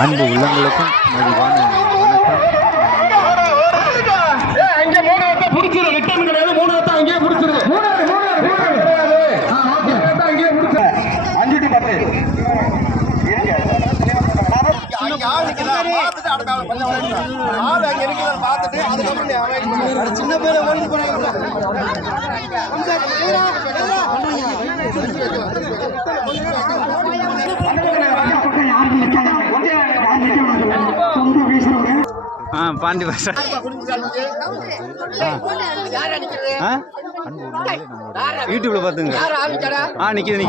அன்பு உள்ளங்களுக்கும் மதிவான வணக்கம். அங்கே 3 வட்டா புடிச்சிரு, ரிட்டர்ன் கிடையாது. 3 வட்டா அங்கேயே புடிச்சிரு. 3 கிடையாது. ஓகே, அங்கேயே புடிச்சிரு. 5 டு 10 அங்க ஆள் நிக்கிறான் பார்த்துட்டு அடுத்த ஆள் அங்க நிக்கிறான் பார்த்துட்டு அதுக்கப்புறம் நீ அவாய்ட் பண்ணு. சின்ன பேரை ஓடி போறாங்க. பாண்டி பாஷா யூடியூப்ல பாத்துங்க. நிக்குது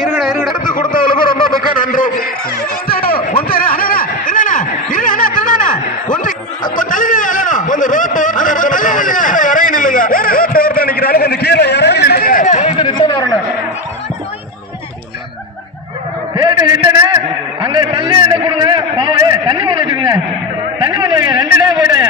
இருங்கடா எடுத்து கொடுத்தவங்களுக்கு ரொம்ப மிக்க நன்றி. இறங்கி நில்லுங்க. கொஞ்சம் கீழே இறங்கி நில்லுங்க. அங்க தண்ணி கொடுங்க. தண்ணி கொண்டு வச்சுக்கோங்க. தண்ணி கொண்டு வைங்க. 2 நாள் போயிட்டாங்க.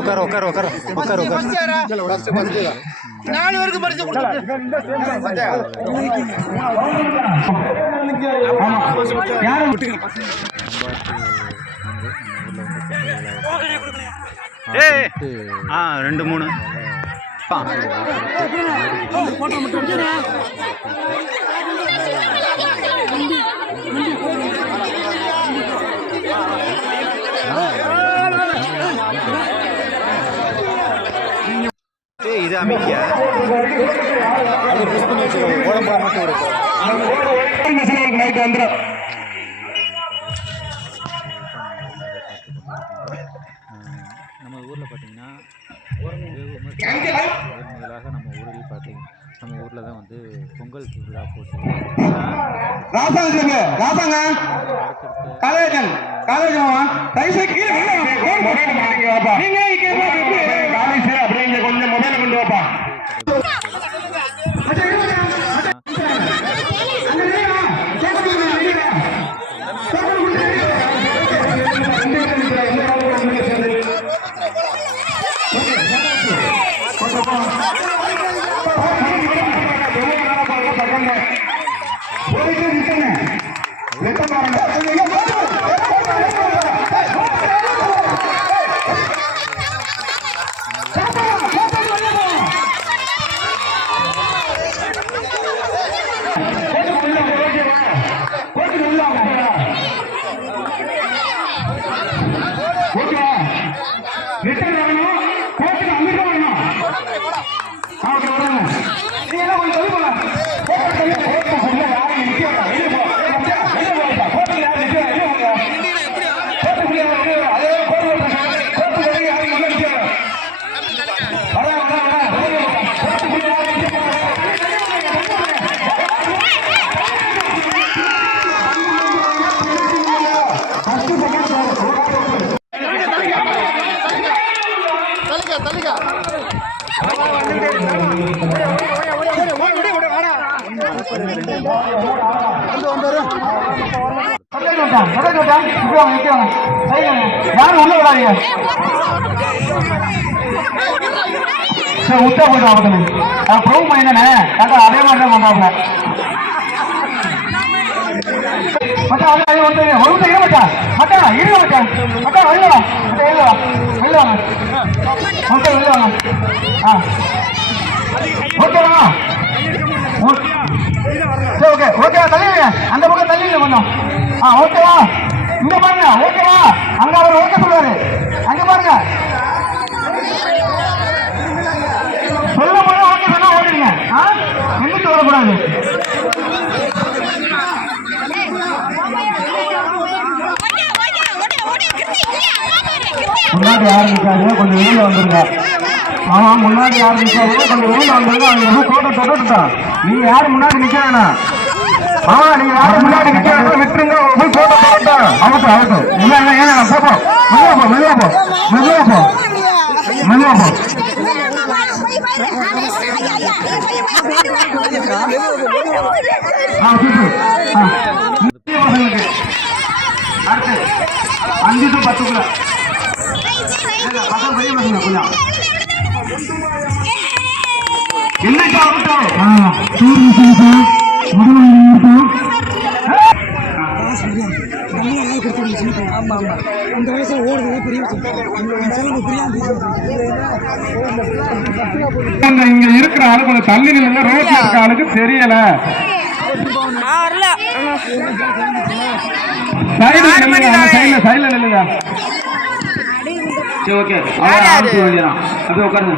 உட்கார 4 பேருக்கு பரிசு ரெண்டு 3 இது அமைக்கியா நம்ம ஊரில் பார்த்தீங்கன்னா முதலாக நம்ம ஊரில் பார்த்தீங்கன்னா நம்ம ஊரில் தான் வந்து பொங்கல் திருவிழா போட்டு கொஞ்சம் மொபைல கொண்டு வாப்பா. யாரும் உள்ள விடாதீங்க. உத்தா போயிட்டு ஆகணும். ப்ரூவ் என்னன்னு அதே மாதிரி தான் பண்றாங்க. அந்த பக்கம் தள்ளி கொஞ்சம். ஓகேவா? இங்க பாருங்க. ஓகேவா? அங்க அவர் ஓகே சொல்லுவாரு. அங்க பாருங்க. சொல்ல போனா ஓகே சொன்னா ஓடுறீங்க. எங்க சொல்லக்கூடாது. முன்னாடி ஆரம்பிக்காது. கொஞ்சம் வெளியில வந்துருங்க. ஆமா, முன்னாடி ஆரம்பிக்காது. கொஞ்சம் வெளியில வந்துருங்க. அவங்க போட்டோ தொட்டுட்டா. நீங்க யாரு முன்னாடி நிக்க வேணாம். நீங்க யாரு முன்னாடி நிக்க வேணாம். விட்டுருங்க. போய் போட்டோ தொட்டா அவசரம் அவசரம். இல்ல ஏன்னா போப்போம். மெதுவா போ. சூப்பர். ஆமா ஆமா இந்த வயசுல ஓடுறது பெரிய இங்க இருக்கிற ஆளு கொஞ்சம் தள்ளி நில்லுங்க. ரோட்ல இருக்க ஆளுக்கு தெரியல. சைடுல நில்லுங்க. சரி ஓகே அப்படியே உட்காருங்க.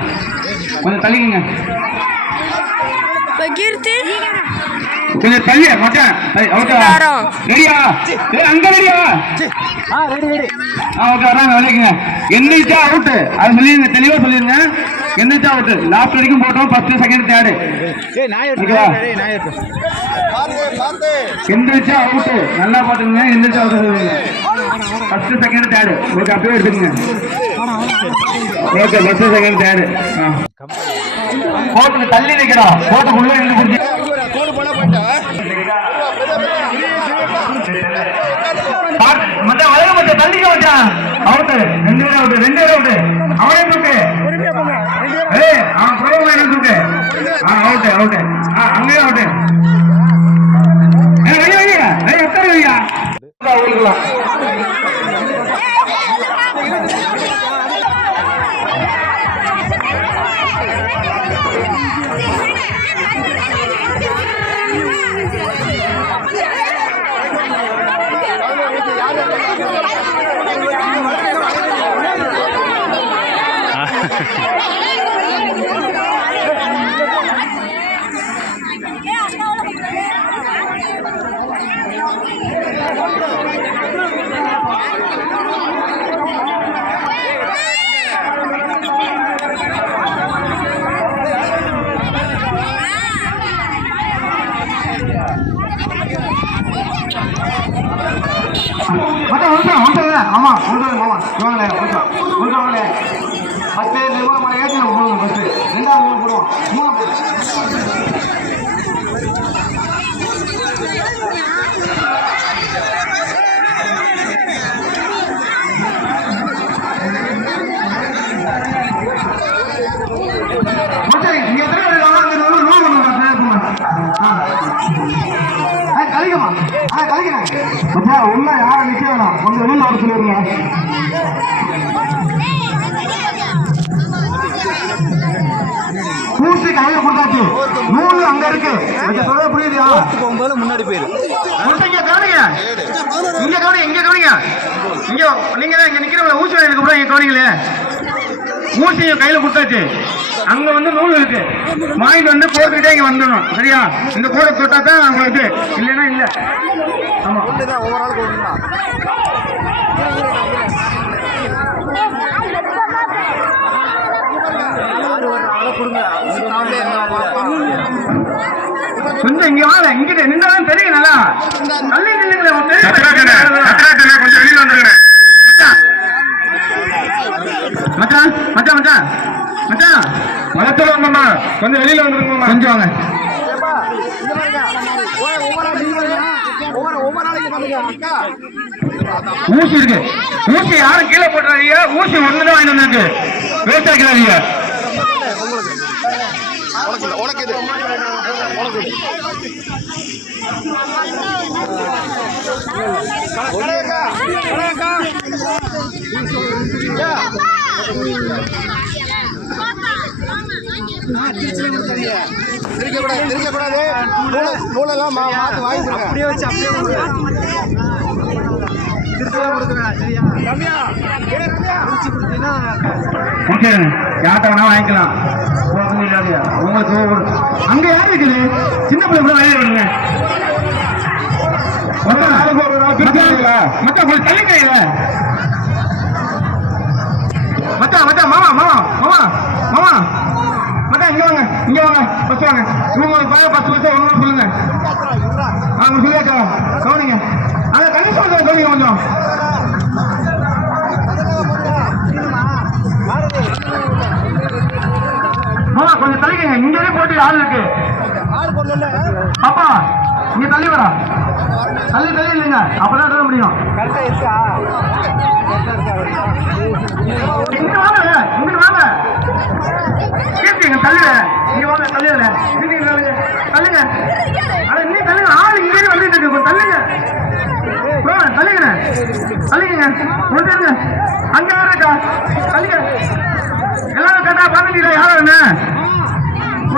கொஞ்சம் தள்ளிங்க. கொஞ்சம் தள்ளி மாட்டேன். ரெடியா? அங்க ரெடியா? ஓகே வராங்க விளைக்குங்க. எந்திரிச்சா அவுட்டு அது சொல்லிருங்க, தெளிவா சொல்லிருங்க. எந்திரிச்சா அவுட்டு. லாஸ்ட் வரைக்கும் போட்டோம். First second third. எந்திரிச்சா அவுட்டு. நல்லா பாத்துங்க. எந்திரிச்சா அவுட்டு சொல்லுங்க. First second third. ஓகே அப்படியே எடுத்துக்கங்க. Okay first second third. கோட்டுக்கு தள்ளி நிக்கிறா. கோட்டுக்குள்ள இருந்து குடிச்சு தள்ளிக்க வச்சான். அவுட்டு. 2 பேரும் அவுட்டு. 2 பேரும் அவுட்டு. அவனே தூக்கு. அவன் புறமா என்ன தூக்கு. Out out. அங்கேயே அவுட்டு. எத்தனை ஆமா மாமா வாங்களே வாங்களே. ஃபர்ஸ்ட் நிர்வாகம் ஏற்றி போடுவோம். ஃபர்ஸ்ட் 2வது போடுவோம். 3 உள்ள யாரும் நிக்க வேணாம். கொஞ்சம் வெளியில வர சொல்லிருங்க. ஊசி கையில கொடுத்தாச்சு. நூல் அங்க இருக்கு. சொல்ல புரியுதா? போகும்போது முன்னாடி போயிரு. இங்க கவனிங்க. இங்க கவனிங்க. இங்க கவனிங்க. இங்க நீங்க தான் இங்க நிக்கிறவங்க ஊசி வாங்கிட்டு கூட இங்க கவனிங்களே. ஊசியை கையில கொடுத்தாச்சு. அங்க வந்து நூல் இருக்கு. வாங்கிட்டு வந்து போட்டுக்கிட்டே இங்க வந்துடணும். சரியா? இந்த கோடை தொட்டா தான் உங்களுக்கு, இல்லைன்னா இல்ல. ஆமா ஒவ்வொரு ஆளுக்கு கொஞ்சம் இங்க வாங்க. இங்கிட்ட நின்றாலும் தெரியும். நல்லா தள்ளி நில்லுங்களே. கொஞ்சம் வெளியில வந்துருங்க. மச்சான் மச்சான் மச்சான் மச்சான் வளர்த்தல வந்தோம்மா. கொஞ்சம் வெளியில வந்துருங்கம்மா. கொஞ்சம் வாங்க. ஊசி இருக்கு. ஊசி யாரும் கீழே போட்டுறாதீங்க. ஊசி ஒண்ணுதான் வாங்கிட்டு வந்திருக்கு. வேஸ்ட் ஆக்கிறாதீங்க. நூலெல்லாம் அப்படியே வச்சு அப்படியே யார்கிட்ட வேணா வாங்கிக்கலாம். உங்களுக்கு அங்க யாரு இருக்குது? சின்ன பிள்ளை கூட வெளியே விடுங்க. மச்சா கொஞ்சம் தள்ளிக்கையில. மச்சா மச்சா மாமா மாமா மாமா மாமா மச்சா இங்க வாங்க. இங்க வாங்க. பஸ் வாங்க. இவங்க 10 பஸ் ஒண்ணு சொல்லுங்க. அவங்க சொல்லியாக்கா கவனிங்க. அங்க கணிசம் கவனிங்க கொஞ்சம். மாமா கொஞ்சம் தள்ளிக்கங்க. இங்கே போட்டு ஆள் இருக்கு. பாப்பா இங்க தள்ளி வரா. தள்ளி தள்ளி இல்லைங்க. அப்பதான் எடுக்க முடியும். இங்க வாங்க. இங்க வாங்க. தள்ளி நீங்க வாங்க. தள்ளி தள்ளுங்க. அட இன்னும் தள்ளுங்க. ஆள் இங்கே வந்துட்டு இருக்கு. கொஞ்சம் தள்ளுங்க. ப்ரோ தள்ளுங்க. தள்ளுங்க. கொடுத்துருங்க. அங்க யாருக்கா? தள்ளுங்க. எல்லாரும் கரெக்டா பாத்துட்டீங்களா? யாரும் என்ன?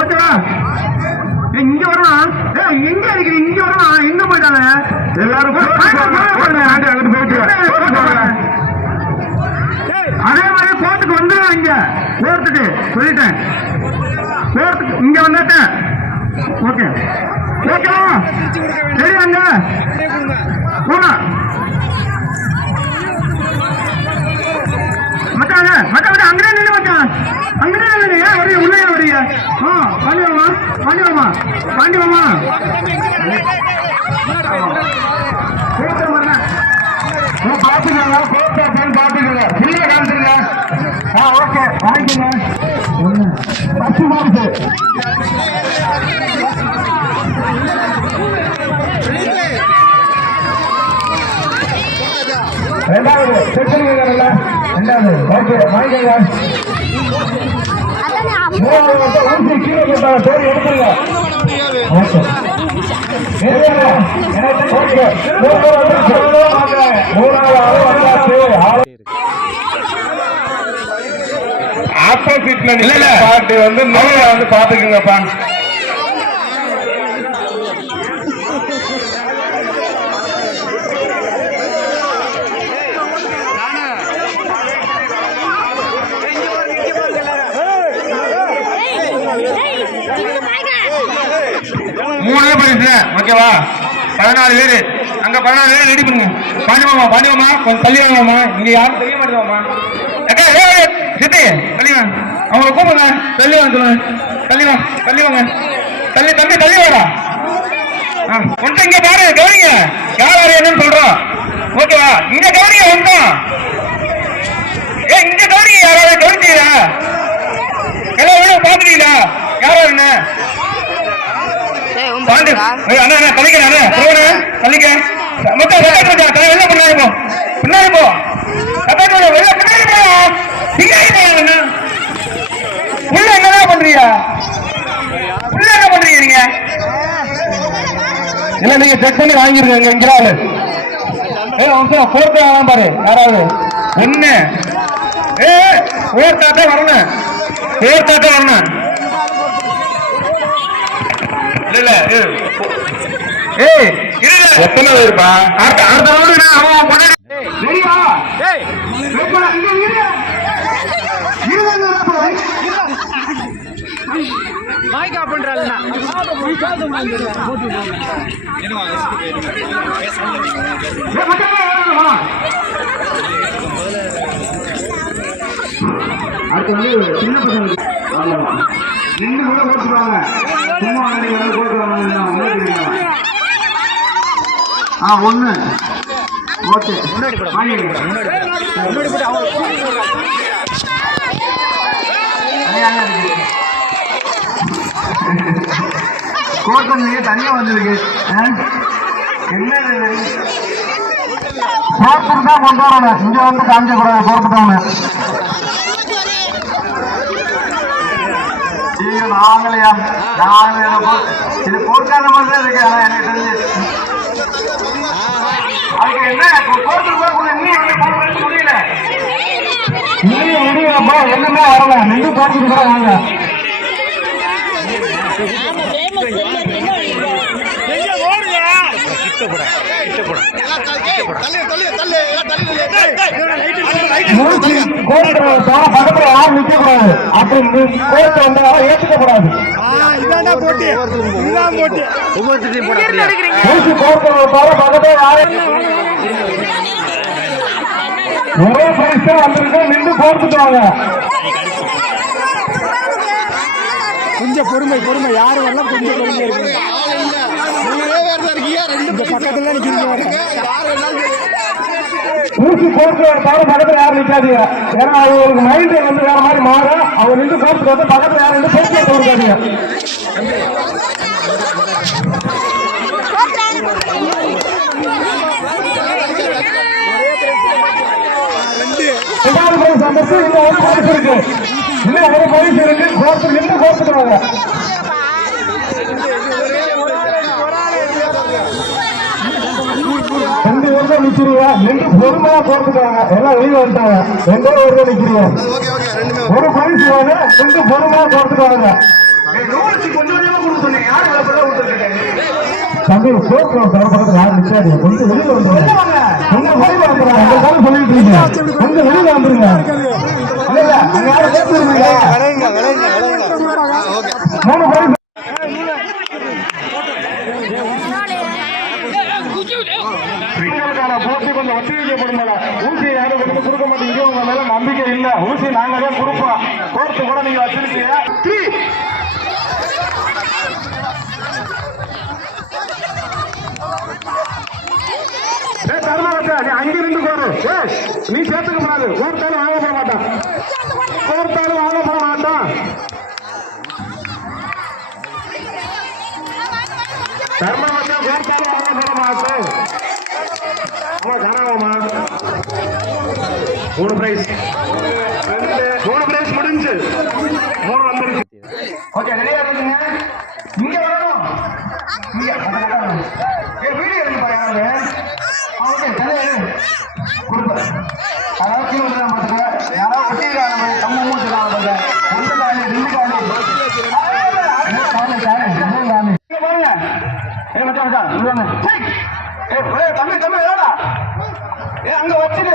ஓகேவா? இங்க வருவான். எங்க இருக்கிறீங்க? இங்க வருவான். எங்க போயிட்டாங்க எல்லாரும்? அதே மாதிரி கோர்ட்டுக்கு வந்துடும். இங்க கோர்ட்டுக்கு சொல்லிட்டேன். கோர்ட்டுக்கு இங்க வந்துட்டேன். ஓகே ஓகேவா? சரி அங்க போனா மச்சாங்க மச்சான் அங்கே நின்று மச்சான். அங்கே நின்று ஏன் வரைய உள்ளே வரைய? பாண்டியம்மா பாண்டியம்மா பாண்டியம்மா பாத்துக்கோங்க. கோர்ட் பாத்துக்கோங்க. ஃப்ரீயா காமிச்சிருங்க. ஓகே வாங்கிக்கோங்க. பத்து மாசு ரெண்டாவது செக்ஷன் ரெண்டாவது ஓகே வாங்கிக்கோங்க. மூணாவது ஊசி கீழே போட்டாங்க. சரி எடுத்துருங்க. ஓகே ஆப்போசிட்ல இல்ல பாட்டு வந்து நோயா வந்து பாத்துக்குங்கப்பா. மூணு பரிசு ஓகேவா? 14 பேரு அங்க 14 பேர் ரெடி பண்ணுங்க. பாண்டிமாமா பாண்டிமாமா கொஞ்சம் தள்ளி வாங்கம்மா. இங்க யாரும் தெரிய மாட்டேங்கம்மா. அக்கா சித்தி தள்ளி வாங்க. அவங்களை கூப்பிடுங்க. தள்ளி வாங்க சொல்லுங்க. தள்ளி வா தள்ளி வாங்க. தள்ளி தம்பி தள்ளி வாடா. கொஞ்சம் இங்க பாரு கவனிங்க. யார் யார் என்னன்னு சொல்றோம். ஓகேவா? இங்க கவனிங்க. வந்தோம் இங்க கவனிங்க. யாராவது கவனிச்சீங்களா? எல்லாம் பாத்துட்டீங்களா? யாரா என்ன பாண்டு அண்ணா கலிக்கிறேன். கலிக்க மொத்தம் வெளில பின்னாடி போ. பின்னாடி போ. வெளில பின்னாடி போ. பின்னாடி போறாங்க. உள்ள என்னதான் பண்றீங்க? உள்ள என்ன பண்றீங்க நீங்க? இல்ல நீங்க செக் பண்ணி வாங்கிருங்க. இங்கிறாரு போர்த்தா பாரு. யாராவது ஒண்ணு போர்த்தாத்தான் வரணும். போர்த்தாத்தான் வரணும். இல்ல எத்தனை பேருப்பா? அடுத்த ரவுண்டு அவன் மைக் ஆஃப் பண்றாருன்னா அடுத்து சின்ன பசங்க ரெண்டு கூட ஓட்டுவாங்க. சும்மா ஒண்ணு ஓகே கோட்டை தனியா வந்திருக்கு. என்ன கோர்ட்டுக்கு தான் கொண்டு வரணும். இங்க வந்து காமிக்க கூடாது. கோர்ட்டு தான் நாங்களையா இது போர்க்காத மாதிரி இருக்கு. எனக்கு தெரிஞ்சு அதுக்கு என்ன முடியல. முடியலப்பா. என்னமே வரல. நின்று பார்த்துட்டு கூட வாங்க. பக்கத்துல யாரும் நிக்க கூடாது. அப்படி கோர்ட் வந்தா ஏற்றுக்க கூடாது. ஒரே பரிசு வந்திருக்க நின்று கோர்த்துட்டாங்க. கொஞ்சம் பொறுமை பொறுமை. யாரும் வரலாம். கொஞ்சம் பொறுமை இருக்கு. இந்த பக்கத்துல நிக்கிறீங்க. ஊசி கோர்த்து பக்கத்துல யாரும் நிக்காதீங்க. ஏன்னா அவங்களுக்கு மைண்ட் வந்து வேற மாதிரி மாறும். அவங்க நின்று கோர்த்து வந்து பக்கத்துல யாரும் நின்று பேசிய தோற்காதீங்க. ரெண்டாவது பிரைஸ் வந்துச்சு. இன்னும் ஒரு பிரைஸ் இருக்கு. இன்னும் ஒரு பிரைஸ் இருக்கு. கோர்த்து நின்று கோர்த்துக்கிறாங்க. எங்க நிக்கிறீங்க? நின்று பொறுமையா போட்டுக்காங்க. எல்லாம் வெளியே வந்துட்டாங்க. ரெண்டே ஒரு நிக்கிறீங்க. ஒரு பரிசு வாங்க, நின்று பொறுமையா போட்டுக்காங்க. தம்பி போக்குவரத்து தரப்படத்தில் யாரும் நிற்காதீங்க. கொஞ்சம் வெளியில வந்துருங்க. கொஞ்சம் வெளியில வந்துடுறாங்க. சொல்லிட்டு இருக்கீங்க. கொஞ்சம் வெளியில வந்துருங்க. இல்ல அங்க யாரும் கேட்டுருங்க. மூணு பரிசு போட்டி கொஞ்சம் ஒத்தி வைக்கப்படும். ஊசி யாரும் கொண்டு கொடுக்க மாட்டேங்குது. உங்க மேல நம்பிக்கை இல்ல. ஊசி நாங்க தான் கொடுப்போம். கோர்த்து கூட நீங்க வச்சிருக்கீங்க. அங்கிருந்து கோரு. நீ சேர்த்துக்க கூடாது. கோர்த்தாலும் வாங்கப்பட மாட்டான். கோர்த்தாலும் வாங்கப்பட மாட்டான். தர்மம் வச்சா கோர்த்தாலும் வாங்கப்பட மாட்டேன். மூணு பிரைஸ் முடிஞ்சு 3 வந்துருச்சு. ஓகே ரெடியா இருக்குங்க. இங்க வரணும். வீடியோ எடுத்து பாருங்க. ஓகே தலைவர் கொடுப்ப அதாவது கீழே வந்து பார்த்துக்க. யாராவது ஒட்டிக்கிறாங்க நம்ம மூச்சுறாங்க. ஒன்று காலி 2 காலி பாருங்க. தம்பி தம்பி வேடா அங்க வச்சுட்டு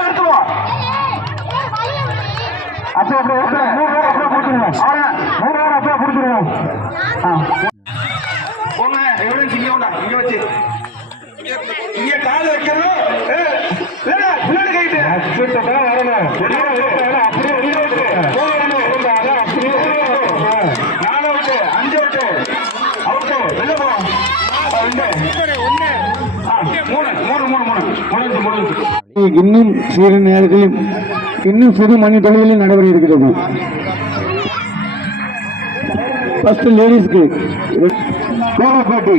எடுத்துவோம். அப்போ அப்படியே 3 பேர் அப்படியே பிடிச்சிருவோம். 3 பேர் அப்படியே பிடிச்சிருவோம். போங்க எவ்வளோ இங்க வச்சு இங்க கால வைக்கணும். பின்னாடி கைட்டு வரணும். அப்படியே இன்னும் சில நேரத்தில் இன்னும் சிறு மணி தொழிலும் நடைபெற இருக்கிறது. ஃபர்ஸ்ட் லேடிஸ்க்கு கோலப்பேட்டி.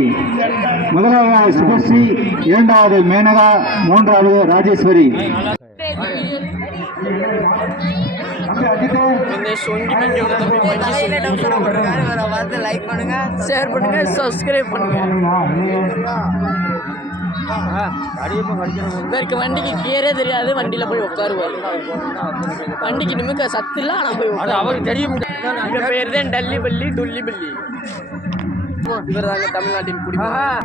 முதலாவது சுபஸ்ரீ, 2வது மேனகா, 3வது ராஜேஸ்வரி. லைக் பண்ணுங்க, ஷேர் பண்ணுங்க, சப்ஸ்கிரைப் பண்ணுங்க. இவருக்கு வண்டிக்கு கீரே தெரியாது. வண்டியில போய் உட்காருவாரு. வண்டிக்கு நிமிக்க சத்து இல்ல. ஆனா போய் அவருக்கு தெரியும். பேர் தான் டல்லி பள்ளி டுல்லி பள்ளி. இவர் தாங்க தமிழ்நாட்டின் குடிமகன்.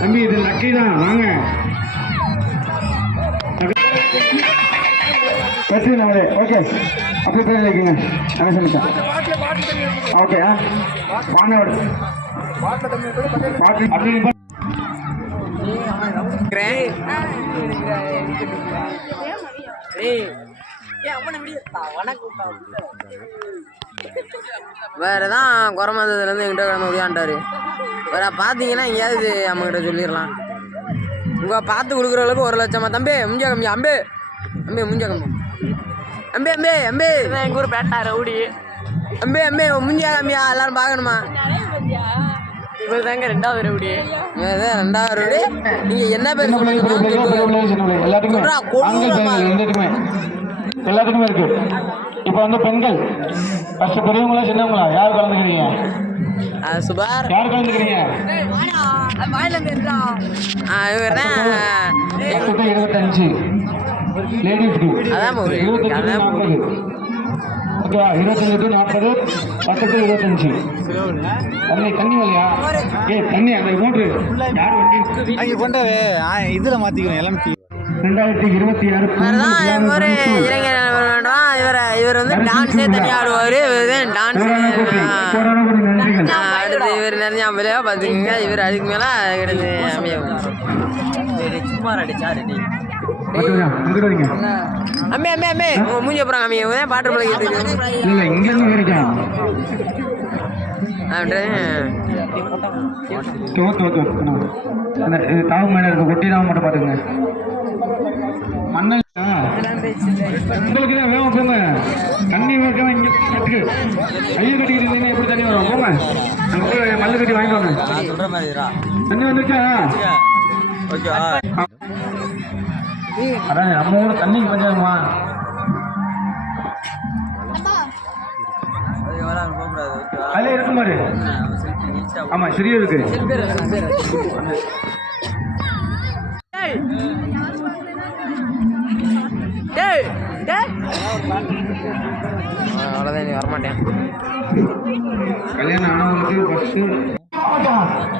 தம்பி இது லக்கி தான். வாங்க ஓகே அப்படி பேர் வைக்குங்க. ஓகே பானோடு வேறதான் குறமாந்ததுல இருந்து எங்கிட்ட கிடந்து முடியாண்டாரு. வேற பாத்தீங்கன்னா எங்கேயாவது நம்ம கிட்ட சொல்லிடலாம். உங்க பார்த்து கொடுக்குற அளவுக்கு 1 லட்சமா? தம்பி முஞ்சா கம்மி. அம்பே அம்பே முஞ்சா கம்மி. அம்பே அம்பே அம்பே எங்க ஊர் பேட்டா ரவுடி. அம்பே அம்பே முஞ்சா கம்மியா? எல்லாரும் பார்க்கணுமா? இவர் தாங்க 2வது ரவுடி. 2வது ரவுடி. நீங்க என்ன பேர் எல்லாத்துக்குமே இருக்கு. இப்ப வந்து பெண்கள் ஃபர்ஸ்ட் பெரியவங்களா சின்னவங்களா யார் கலந்துக்கிறீங்க? சுபார் யார் கலந்துக்கிறீங்க? இவர் தான் 25 லேடிஸ்க்கு. அதான் 25 ஓகேவா? 25 to 40, 10 to 25. தண்ணி வழியா? தண்ணி அந்த மோட்ரு யார் வண்டி அங்கே கொண்டு இதுல மாத்திக்கிறோம். எல்லாம் 2026 இவர் வந்து டான்ஸே தனியா ஆடுவாரு. டான்ஸ் அடுத்து இவர் நிறைய அமைதியா பாத்துக்கோங்க. இவர் அதுக்கு மேல கிடையாது அமையா சுமார் அடிச்சா ரெடி. அம்மே அம்மே அம்மே மூஞ்சி போறாங்க. அம்மையா பாட்டு பழகிட்டு தாவு மேல இருக்க கொட்டி தான் மட்டும் பாத்துக்கங்க. மண்ணல் உங்களுக்கு தான் வேகம் போங்க. தண்ணி வைக்காம இங்க கட்டுக்கு கையை கட்டிக்கிட்டு இருந்தீங்கன்னா எப்படி தண்ணி வரும்? போங்க மல்லு கட்டி வாங்கிக்கோங்க. தண்ணி வந்துருச்சா? அதான் நம்ம ஊர் தண்ணிக்கு பஞ்சாயமா அதுல இருக்கு மாதிரி ஆமா சரியா இருக்கு அவ்வளோதான் நீ வரமாட்டேன். கல்யாணம் ஆனவங்களுக்கு ஃபர்ஸ்ட்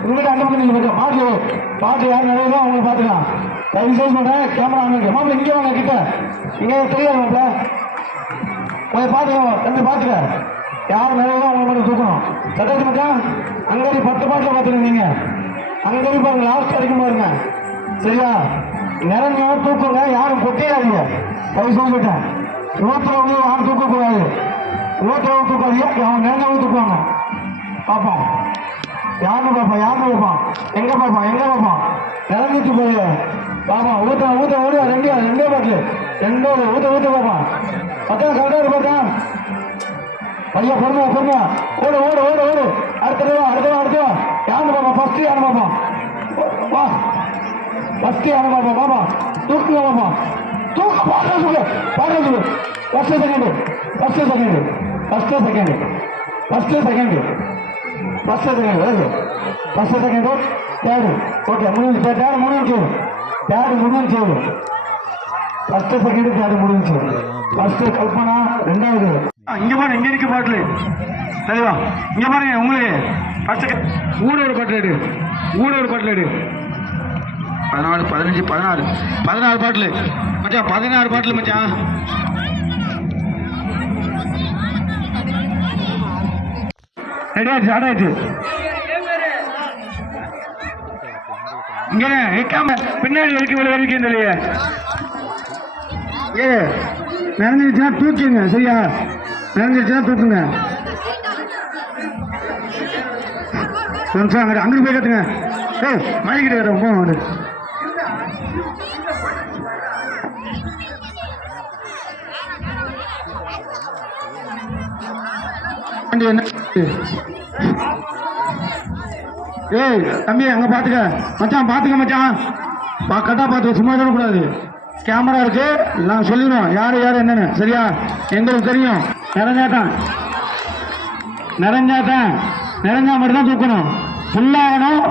உங்ககிட்ட அந்த பக்கம் நீங்க பாட்டு யார் நிறைய அவங்க பாத்துக்கலாம். தயவு செய்து சொல்றேன் கேமரா வாங்க மாப்பிள்ள இங்கே வாங்க கிட்ட இங்கே தெரியாது மாப்பிள்ள கொஞ்சம் பாத்துக்கோ தம்பி பாத்துக்க யார் நிறைய அவங்க மட்டும் தூக்கணும். சட்டத்து மக்கள் அங்கடி 10 பாட்டில் பாத்துக்கோங்க. நீங்க அங்கடி பாருங்க லாஸ்ட் வரைக்கும் பாருங்க சரியா. நிறைய தூக்குங்க யாரும் கொட்டிடாதீங்க தயவு சொல்லிட்டேன். ரோட்டில் யாரும் தூக்கக்கூடாது. ரோட்டில் தூக்காதீங்க அவன் நிறைய தூக்குவாங்க. பார்ப்போம் யாருன்னு பார்ப்போம் யாருன்னு பார்ப்போம் எங்க பார்ப்போம் நிறந்துட்டு போய் பார்ப்போம் ஊத்த ஓடு ரெண்டே பாட்டில் ஊத்த பார்ப்போம் பத்தா கரெக்டாக இருப்பாத்தா பையன் பொறுமையா ஓடு அடுத்தவா யாருன்னு பார்ப்போம் ஃபர்ஸ்ட் யாருன்னு பார்ப்போம் வா ஃபர்ஸ்ட் யாருன்னு பார்ப்போம் பார்ப்போம் தூக்குங்க பார்ப்போம் தூக்க பாடுறது ஃபர்ஸ்ட் செகண்ட் தேர்டு ஓகே முடிஞ்சு தேர்டு முடிஞ்சு ஃபர்ஸ்ட் செகண்ட் தேர்டு முடிஞ்சு. ஃபர்ஸ்ட் கல்பனா ரெண்டாவது இங்க பாருங்க இங்க இருக்கு பாட்டில் சரிவா இங்க பாருங்க உங்களுக்கு ஃபர்ஸ்ட் ஊட ஒரு பாட்டில் எடு 14 15 16 பாட்டில் மச்சான் 16 பாட்டில் மச்சான். ரெடியாச்சு இங்க வைக்காம பின்னாடி வரைக்கும் இல்லையே நிறைஞ்சிருச்சுன்னா தூக்கிங்க சரியா. நிறைஞ்சிருச்சுன்னா தூக்குங்க அங்கே போய் கத்துங்க. மழைக்கிட்டு வர ரொம்ப ஏய் தம்பி அங்க பாத்துக்க மச்சான் கரெக்டா பாத்துக்க சும்மா சொல்லக்கூடாது. கேமரா இருக்கு நான் சொல்லிடுவோம் யாரு என்னன்னு சரியா. எங்களுக்கு தெரியும் நிறைஞ்சா மட்டும்தான் தூக்கணும் ஃபுல்லாகணும்.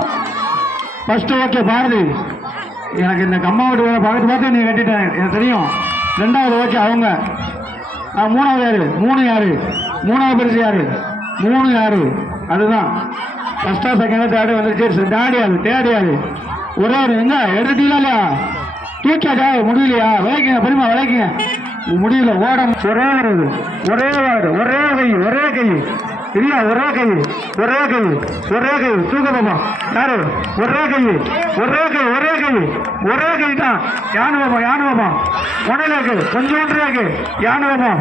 ஃபர்ஸ்ட் ஓகே பாரதி எனக்கு இந்த கம்மா வீட்டு பார்த்து நீ கட்டிட்டேன் எனக்கு தெரியும். ரெண்டாவது ஓகே அவங்க மூணாவது பரிசு யாரு அதுதான். ஃபர்ஸ்டா செகண்டா தேர்டு வந்துருச்சு. தேடியாது ஒரே எங்க எடுத்தீங்களா இல்லையா தூக்கியாச்சா முடியலையா விளைக்குங்க பெருமா விளைக்குங்க முடியல ஓட ஒரே கை இல்ல ஒரே கை தூக்க பாப்பா யாரு ஒரே கை தான். யானு பாப்பா உடனே இருக்கு கொஞ்சம் இருக்கு யானு பாப்பா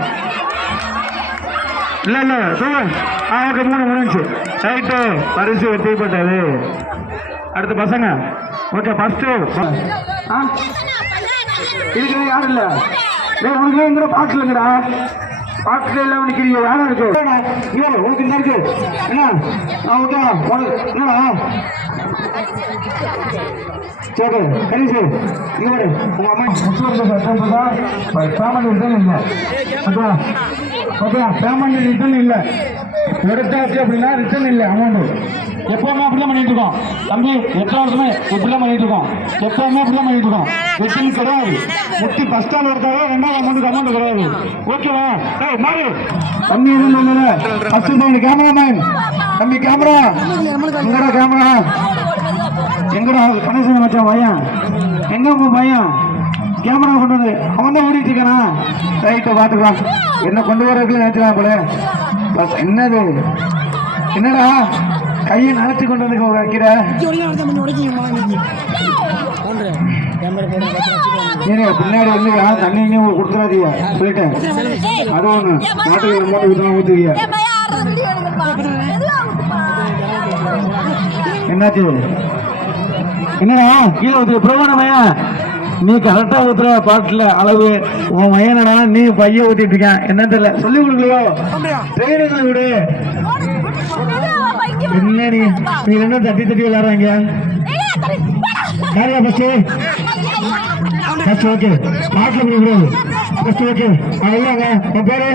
இல்ல தூங்க. ஓகே 3 முடிஞ்சு ரைட்டு பரிசு வெற்றிப்பட்டது. அடுத்த பசங்க ஓகே ஃபர்ஸ்ட் இதுக்கு யாரும் இல்ல உனக்கு எங்க பாக்கலங்கடா பாக்கல எல்லாம் நிக்கிறீங்க யாரும் இருக்கு உனக்கு என்ன இருக்கு என்ன ஓகே என்னடா சரி கணிசு இவரு உங்க அம்மா ஃபேமிலி ரிட்டர்ன் இல்லை ஓகே ஃபேமிலி ரிட்டர்ன் இல்லை எடுத்தாச்சு அப்படின்னா ரிட்டர்ன் இல்லை அமௌண்ட். எப்பவுமே அப்படிதான் பண்ணிட்டு இருக்கோம் தம்பி. எத்தனை வருஷமே இப்படிதான் பண்ணிட்டு இருக்கோம். எப்பவுமே அப்படிதான் பண்ணிட்டு இருக்கோம். ரிட்டர்ன் கிடையாது. முட்டி பஸ் ஸ்டாண்ட் எடுத்தாவே 2வது அமௌண்ட் கிடையாது. ஓகேவா மாறு தம்பி எதுவும் இல்லை. ஃபர்ஸ்ட் கேமராமேன் தம்பி கேமரா எங்கடா கணேசன் மச்சான் பையன் எங்க உங்க பையன் கேமரா கொண்டு வந்து அவன் தான் ஓடிட்டு இருக்கானா. ரைட்டை பாத்துக்கலாம் என்ன கொண்டு வரதுக்குள்ள நினைச்சுக்கலாம் போல. பஸ் என்னடா கையை நினைச்சு கொண்டு வந்து வைக்கிற பின்னாடி வந்து தண்ணி கொடுத்துடாதீங்க சொல்லிட்டேன். அது ஒண்ணு நாட்டுக்கு ஊத்துவீங்க. என்னாச்சு என்னடா கீழே ஊத்து பிரபலமையா நீ கரெக்டா ஊத்துற பாட்டுல அளவு உன் மையனடா நீ பைய ஊத்திட்டு இருக்க என்ன தெரியல சொல்லி கொடுக்கலையோ ட்ரெயினுங்களை விடு. என்ன நீ என்ன தட்டி விளையாடுறாங்க யாரா பஸ் ஓகே பாட்டுல கொடுக்குறது ஓகே இல்லைங்க உன் பேரு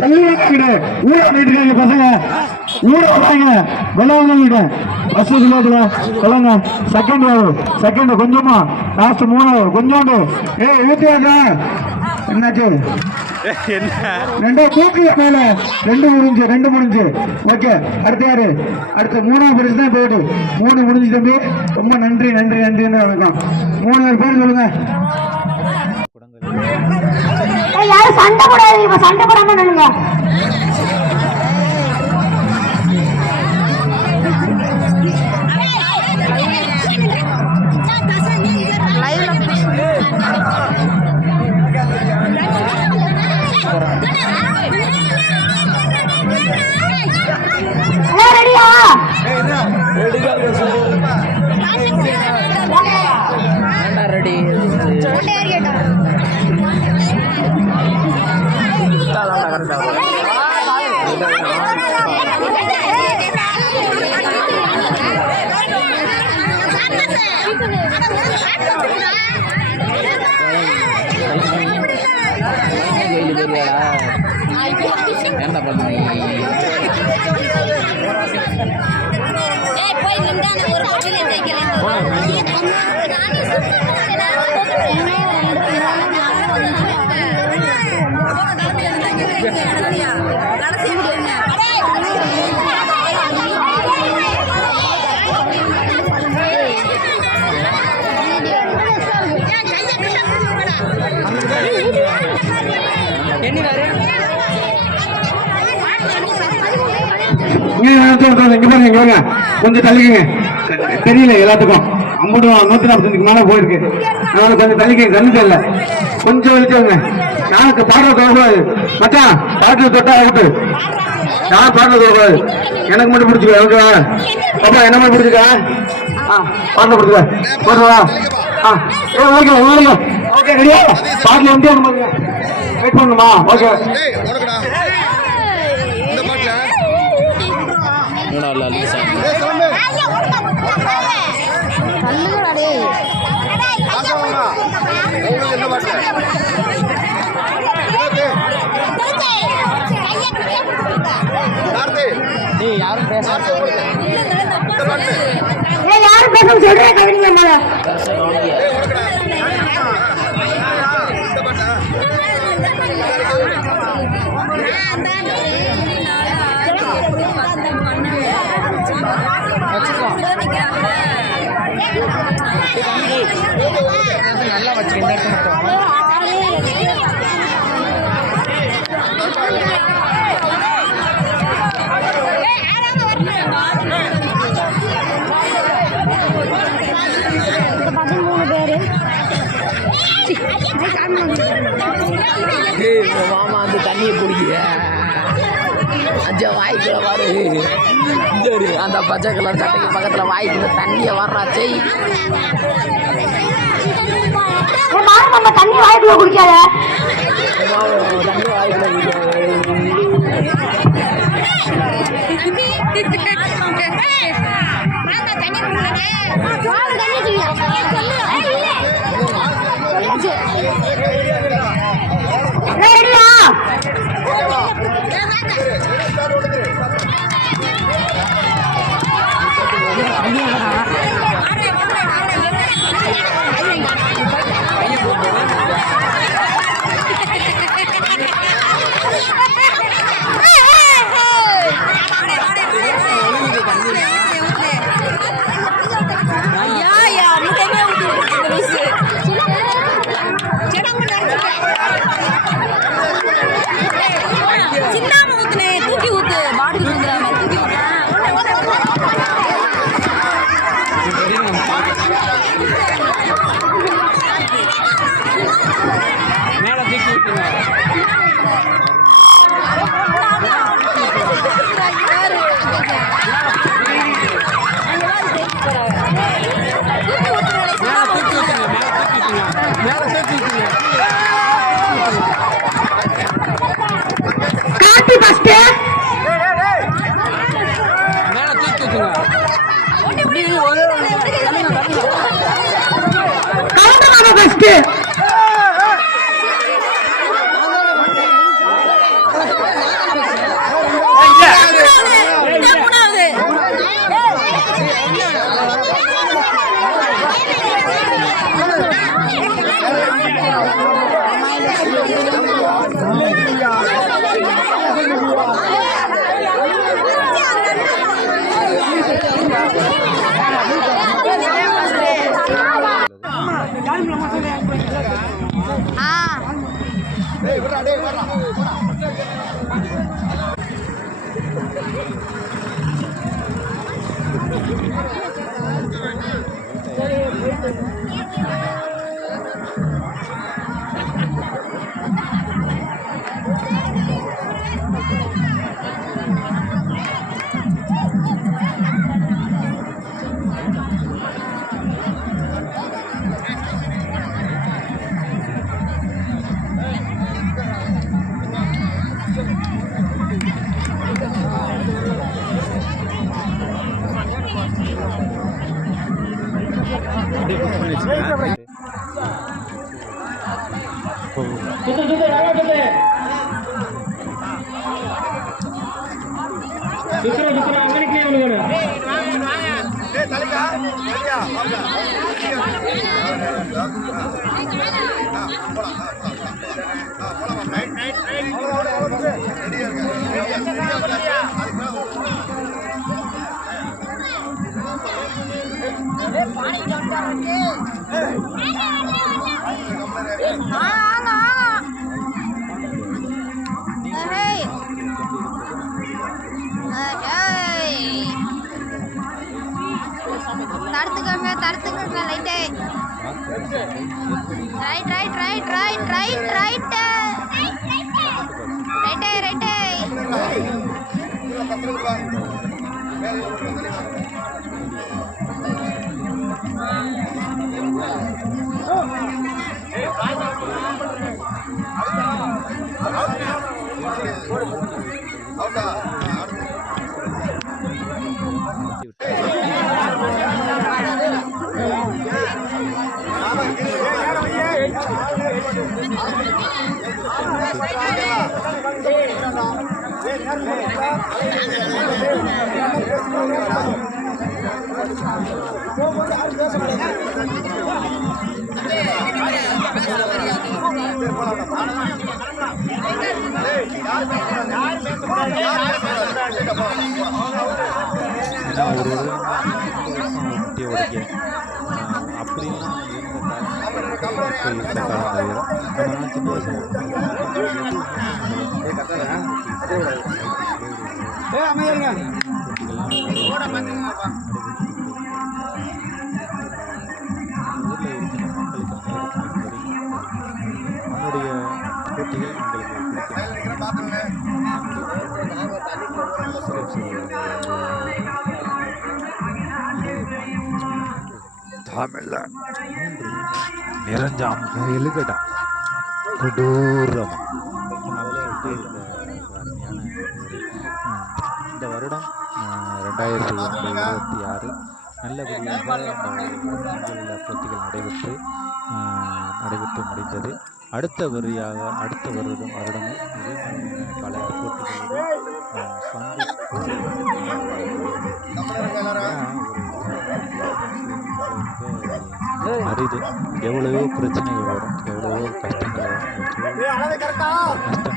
தள்ளி வாங்க ஊட பண்ணிட்டு பசங்க ஊட வாங்க வெள்ளாங்க பஸ் சொல்லுங்க செகண்ட் கொஞ்சமா லாஸ்ட் 3 கொஞ்சோண்டு ஊத்தி வாங்க என்னாச்சு ரெண்டோ தூக்கு மேல ரெண்டு முடிஞ்சு ஓகே அடுத்த யாரு அடுத்த 3ஆம் பரிசு தான் போயிடு 3 முடிஞ்சு தம்பி ரொம்ப நன்றி வணக்கம் 3 பேர் சொல்லுங்க யாரும் சண்டை போடாதீங்க சண்டை போடாம நில்லுங்க ரெடியா ரெடி என்ன பண்ணுறீங்க கொஞ்சம் தள்ளிக்கங்க தெரியல எல்லாத்துக்கும் 145 மேல போயிருக்கு அதனால கொஞ்சம் தள்ளிக்கங்க கண்ணு தெரியல கொஞ்சம் வலிச்சவங்க எனக்கு பாடல தொடக்கூடாது மச்சான் பாட்டில தொட்டா அவுட்டு நான் பாடல தொடக்கூடாது எனக்கு மட்டும் பிடிச்சிக்க ஓகேவா பாப்பா என்ன மட்டும் பிடிச்சிக்க பாட்டில பிடிச்சிக்க போடுவா ஓகே ஓகே ரெடியா பாட்டில வந்து வெயிட் பண்ணுமா ஓகே யாரும் பேச நல்லா வச்சுக்கிட்டு மாமா அந்த தண்ணியை குடிக்கிற அஞ்சா வாய்க்குள்ள பாரு சரி அந்த பச்சை கலர் சட்டைக்கு பக்கத்துல வாய்க்குள்ள தண்ணியை வர்றாச்சே தண்ணி வாய்க்குள்ள குடிக்காத தண்ணி வாய்க்குள்ள தடுத்துக்கோங்க லைட்டே. Right right right right right right ரைட்டே ரைட்டே. அப்படிலாம் இருந்த காலம் சின்ன வயசுல நம்முடைய போட்டிகள் நிரஞ்சாம் எழுகடா கொடூரம் இந்த வருடம் 2026 நல்லபடியாக இந்த போட்டிகள் நடைபெற்று முடிந்தது. அடுத்த வருடமும் இதே மாதிரியான பல போட்டிகளோடு அரிது. எவ்வளவோ பிரச்சனைகள் வரும், எவ்வளவோ கஷ்டங்கள் வரும், இதெல்லாம் வந்து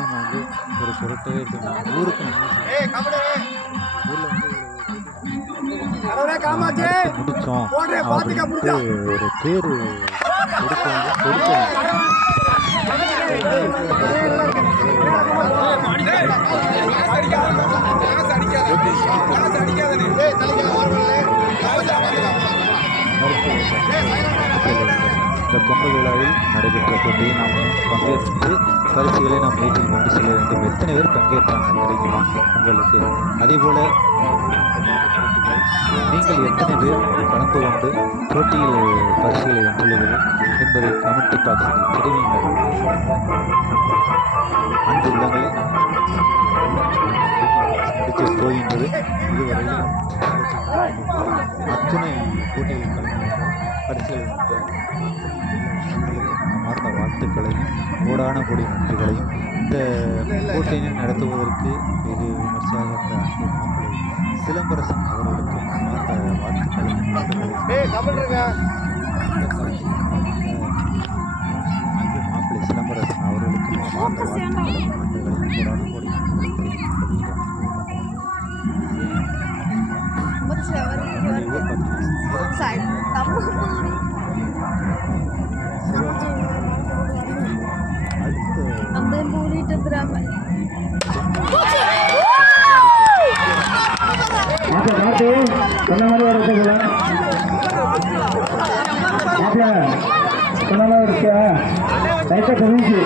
நம்ம வந்து ஒரு பொருட்டவே எடுத்துக்கலாம். ஊருக்கு முடிச்சோம் அப்படின்ட்டு ஒரு பேர் இந்த பொங்கல் விழாவில் நடைபெற்ற போட்டியை நாம் பங்கேற்று பரிசுகளை நாம் வீட்டில் கொண்டு செல்ல வேண்டும். எத்தனை பேர் பங்கேற்றாங்க தெரியுமா உங்களுக்கு? அதேபோல் நீங்கள் எத்தனை பேர் கலந்து கொண்டு போட்டியில் பரிசுகளை வென்றுள்ளீர்கள் என்பதை கமெண்ட் பாக்ஸில் தெரிவிங்கள். அன்பு உள்ளங்களை முடித்து போகின்றது. இதுவரையிலும் அத்தனை போட்டிகளில் கலந்து கொண்டு பரிசுகளை அமர்ந்த வாழ்த்துக்களையும் கோடான கோடி நன்றிகளையும் இந்த போட்டியினை நடத்துவதற்கு வெகு விமர்சையாக இருந்த அன்பு மாப்பிள்ளை சிலம்பரசன் அவர்களுக்கு அமர்ந்த வாழ்த்துக்களையும் அன்பு மாப்பிள்ளை சிலம்பரசன் அவர்களுக்கு அமர்ந்த வாழ்த்துக்களையும் நன்றிகளையும் கோடான கோடி அடுத்து மாடு சொன்ன மாதிரி ஒரு சொன்ன மாதிரி இருக்கா லைட்டாக தெரிஞ்சு